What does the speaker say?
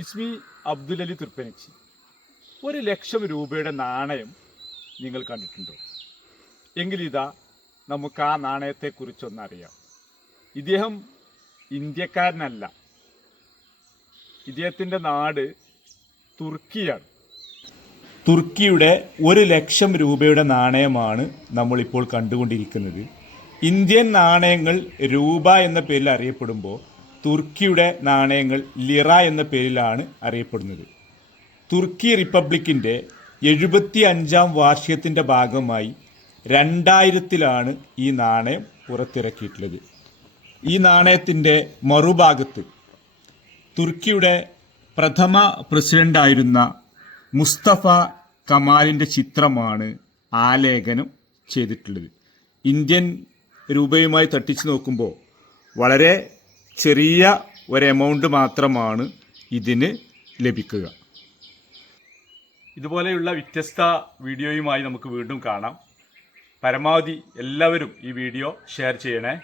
ഇസ്മി അബ്ദുൽ അലി തുർപ്പനച്ചി. 1,00,000 രൂപയുടെ നാണയം നിങ്ങൾ കണ്ടിട്ടുണ്ടോ? എങ്കിലിതാ നമുക്ക് ആ നാണയത്തെക്കുറിച്ചൊന്നറിയാം. ഇദ്ദേഹം ഇന്ത്യക്കാരനല്ല, ഇദ്ദേഹത്തിൻ്റെ നാട് തുർക്കിയാണ്. തുർക്കിയുടെ 1,00,000 രൂപയുടെ നാണയമാണ് നമ്മളിപ്പോൾ കണ്ടുകൊണ്ടിരിക്കുന്നത്. ഇന്ത്യൻ നാണയങ്ങൾ രൂപ എന്ന പേരിൽ അറിയപ്പെടുമ്പോൾ തുർക്കിയുടെ നാണയങ്ങൾ ലിറ എന്ന പേരിലാണ് അറിയപ്പെടുന്നത്. തുർക്കി റിപ്പബ്ലിക്കിൻ്റെ 75-ാം വാർഷികത്തിൻ്റെ ഭാഗമായി 2000-ലാണ് ഈ നാണയം പുറത്തിറക്കിയിട്ടുള്ളത്. ഈ നാണയത്തിൻ്റെ മറുഭാഗത്ത് തുർക്കിയുടെ പ്രഥമ പ്രസിഡൻ്റായിരുന്ന മുസ്തഫ കമാലിൻ്റെ ചിത്രമാണ് ആലേഖനം ചെയ്തിട്ടുള്ളത്. ഇന്ത്യൻ രൂപയുമായി തട്ടിച്ചു നോക്കുമ്പോൾ വളരെ ചെറിയ ഒരു എമൗണ്ട് മാത്രമാണ് ഇതിന് ലഭിക്കുക. ഇതുപോലെയുള്ള വ്യത്യസ്ത വീഡിയോയുമായി നമുക്ക് വീണ്ടും കാണാം. പരമാവധി എല്ലാവരും ഈ വീഡിയോ ഷെയർ ചെയ്യണേ.